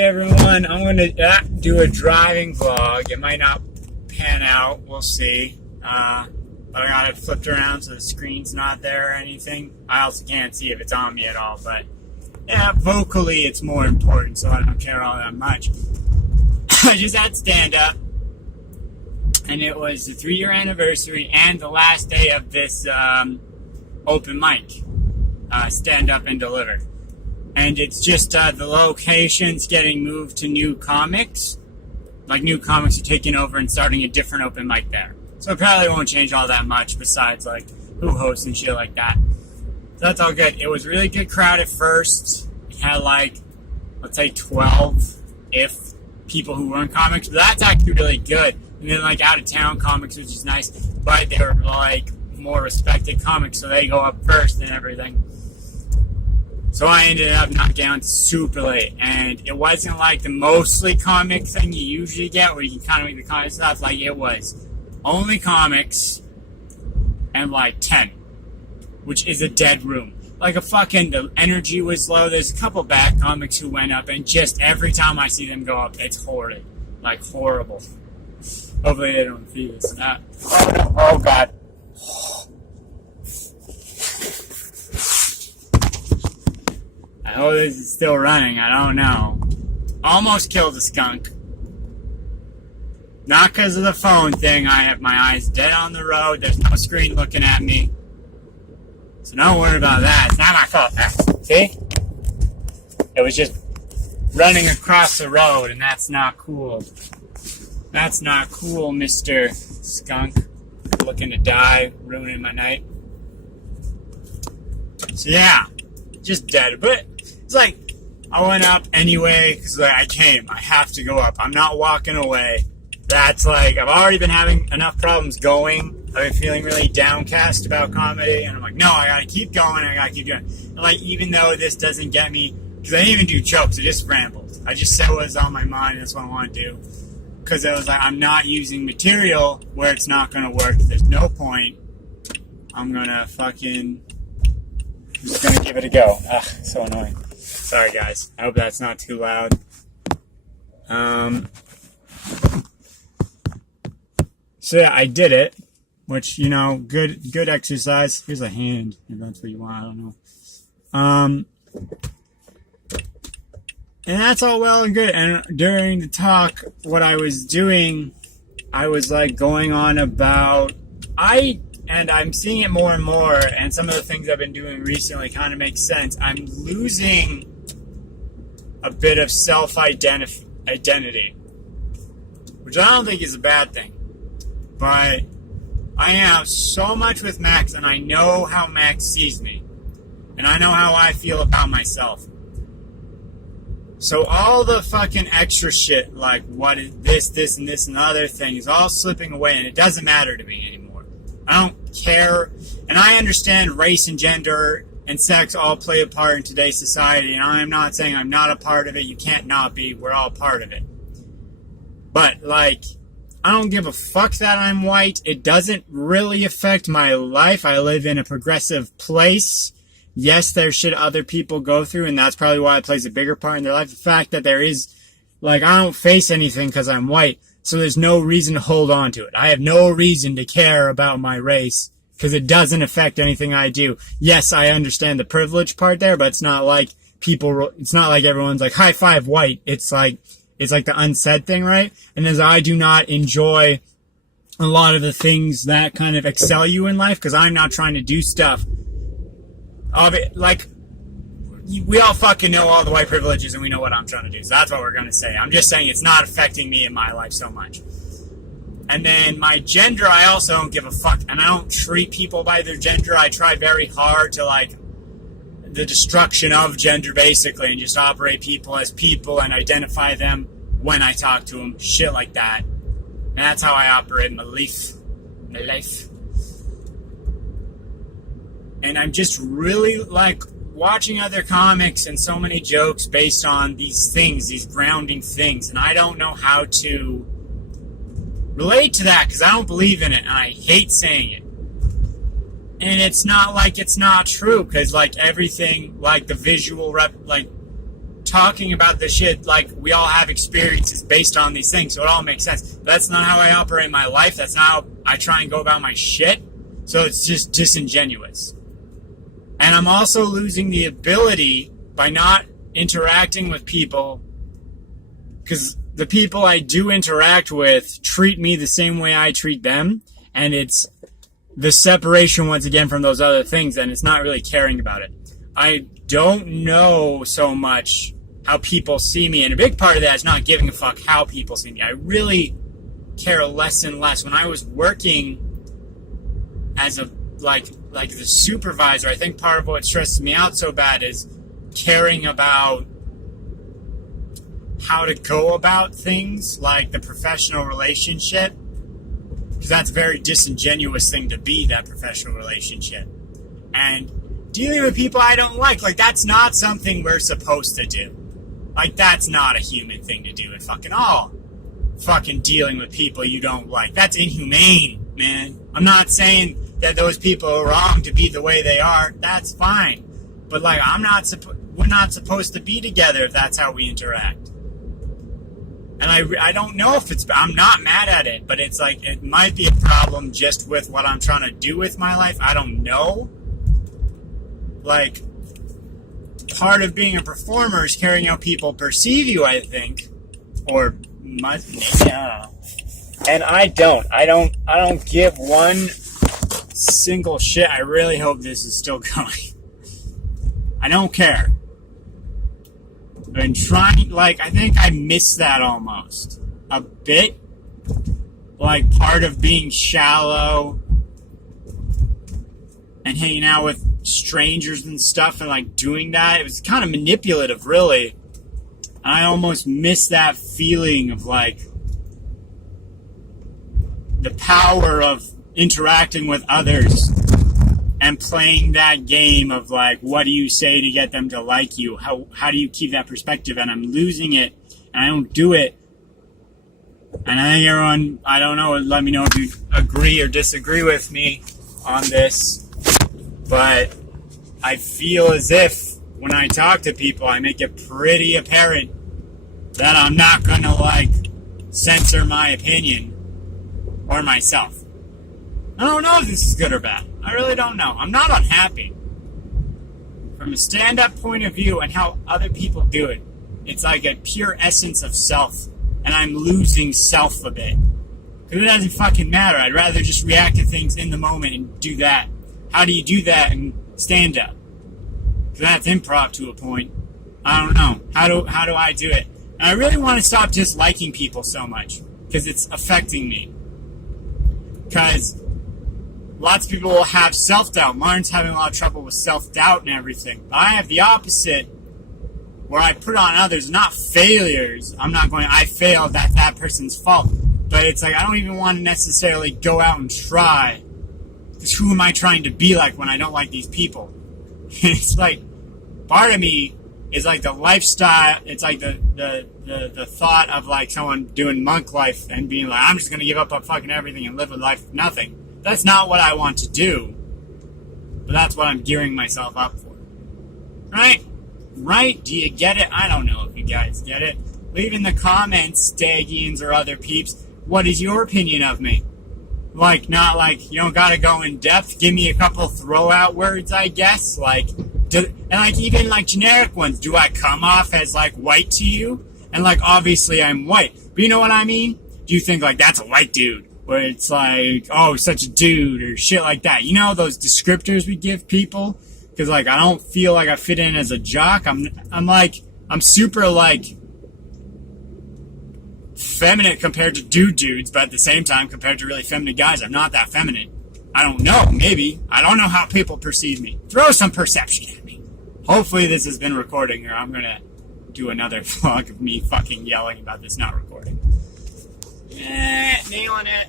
Hey everyone, I'm going to do a driving vlog. It might not pan out, we'll see. But I got it flipped around so the screen's not there or anything. I also can't see if it's on me at all, but yeah, vocally it's more important, so I don't care all that much. I just had stand-up, and it was the 3-year anniversary and the last day of this open mic, stand up and deliver. And it's just the location's getting moved to new comics. Like new comics are taking over and starting a different open mic there. So it probably won't change all that much besides like who hosts and shit like that. So that's all good. It was a really good crowd at first. It had like, let's say 12 if people who weren't comics. But that's actually really good. And then like out of town comics, which is nice. But they were like more respected comics, so they go up first and everything. So I ended up not getting super late, and it wasn't like the mostly comic thing you usually get, where you can kind of make the comic stuff. Like it was only comics and like 10, which is a dead room. Like a fucking, the energy was low. There's a couple back comics who went up, and just every time I see them go up, it's horrid, like horrible. Hopefully they don't see this. Oh god. I hope this is still running, I don't know. Almost killed a skunk. Not because of the phone thing, I have my eyes dead on the road, there's no screen looking at me. So don't worry about that, it's not my fault. See? It was just running across the road, and that's not cool. That's not cool, Mr. Skunk. Looking to die, ruining my night. So yeah, just dead, but it's like, I went up anyway, because like, I came. I have to go up. I'm not walking away. That's like, I've already been having enough problems going. I've been feeling really downcast about comedy, and I'm like, no, I gotta keep going, I gotta keep doing it. And like, even though this doesn't get me, because I didn't even do jokes, I just rambled. I just said what was on my mind, and that's what I want to do. Because it was like, I'm not using material where it's not gonna work. There's no point. I'm gonna fucking... I'm just gonna give it a go. Ugh, so annoying. Sorry guys. I hope that's not too loud. So yeah, I did it. Which, you know, good exercise. Here's a hand, if that's what you want, I don't know. And that's all well and good. And during the talk, what I was doing, I was like going on about... And I'm seeing it more and more, and some of the things I've been doing recently kind of make sense. I'm losing a bit of self-identity, which I don't think is a bad thing. But I have so much with Max, and I know how Max sees me. And I know how I feel about myself. So all the fucking extra shit, like what is this, and this, and the other thing, is all slipping away, and it doesn't matter to me anymore. I don't care, and I understand race and gender and sex all play a part in today's society, and I'm not saying I'm not a part of it. You can't not be. We're all part of it. But, like, I don't give a fuck that I'm white. It doesn't really affect my life. I live in a progressive place. Yes, there's shit other people go through, and that's probably why it plays a bigger part in their life. The fact that there is, like, I don't face anything because I'm white. So there's no reason to hold on to it. I have no reason to care about my race because it doesn't affect anything I do. Yes, I understand the privilege part there, but it's not like it's not like everyone's like, high five white. It's like the unsaid thing, right? And as I do not enjoy a lot of the things that kind of excel you in life because I'm not trying to do stuff of it, like, we all fucking know all the white privileges and we know what I'm trying to do. So that's what we're going to say. I'm just saying it's not affecting me in my life so much. And then my gender, I also don't give a fuck. And I don't treat people by their gender. I try very hard to, like, the destruction of gender, basically, and just operate people as people and identify them when I talk to them. Shit like that. And that's how I operate my life. And I'm just really, like... watching other comics and so many jokes based on these things, these grounding things, and I don't know how to relate to that because I don't believe in it, and I hate saying it. And it's not like it's not true, because like everything, like the visual talking about this shit like we all have experiences based on these things, so it all makes sense. But that's not how I operate my life. That's not how I try and go about my shit. So it's just disingenuous. And I'm also losing the ability by not interacting with people, because the people I do interact with treat me the same way I treat them, and it's the separation once again from those other things, and it's not really caring about it. I don't know so much how people see me, and a big part of that is not giving a fuck how people see me. I really care less and less. When I was working as a like the supervisor, I think part of what stresses me out so bad is caring about how to go about things like the professional relationship, because that's a very disingenuous thing to be, that professional relationship. And dealing with people I don't like that's not something we're supposed to do. Like, that's not a human thing to do at fucking all. Fucking dealing with people you don't like. That's inhumane, man. I'm not saying that those people are wrong to be the way they are. That's fine. But, like, we're not supposed to be together if that's how we interact. And I don't know if I'm not mad at it, but it's like, it might be a problem just with what I'm trying to do with my life. I don't know. Like, part of being a performer is caring how people perceive you, I think. Or maybe, I don't know. And I don't give one single shit. I really hope this is still going. I don't care. I've been trying, I think I missed that almost a bit. Like, part of being shallow and hanging out with strangers and stuff and, doing that, it was kind of manipulative, really. And I almost missed that feeling of, the power of interacting with others and playing that game of, what do you say to get them to like you? How do you keep that perspective? And I'm losing it, and I don't do it. And I think everyone, I don't know, let me know if you agree or disagree with me on this. But I feel as if when I talk to people, I make it pretty apparent that I'm not going to, censor my opinion or myself. I don't know if this is good or bad. I really don't know. I'm not unhappy. From a stand-up point of view and how other people do it, it's like a pure essence of self. And I'm losing self a bit. Because it doesn't fucking matter. I'd rather just react to things in the moment and do that. How do you do that in stand-up? Because that's improv to a point. I don't know. How do I do it? And I really want to stop just liking people so much. Because it's affecting me. Because lots of people will have self-doubt. Martin's having a lot of trouble with self-doubt and everything. But I have the opposite, where I put on others, not failures. I'm not going, I failed, that's that person's fault. But it's I don't even want to necessarily go out and try. Because who am I trying to be like when I don't like these people? It's part of me is the lifestyle, it's the thought of someone doing monk life and being I'm just going to give up on fucking everything and live a life of nothing. That's not what I want to do. But that's what I'm gearing myself up for. Right? Right? Do you get it? I don't know if you guys get it. Leave in the comments, Daggians or other peeps, what is your opinion of me? Not you don't gotta go in depth. Give me a couple throw out words, I guess. Even generic ones. Do I come off as white to you? And obviously I'm white. But you know what I mean? Do you think that's a white dude? Where it's oh, such a dude or shit like that. You know those descriptors we give people? Because I don't feel I fit in as a jock. I'm super feminine compared to dudes, but at the same time compared to really feminine guys, I'm not that feminine. I don't know, maybe. I don't know how people perceive me. Throw some perception at me. Hopefully this has been recording, or I'm gonna do another vlog of me fucking yelling about this not recording. Nailing it.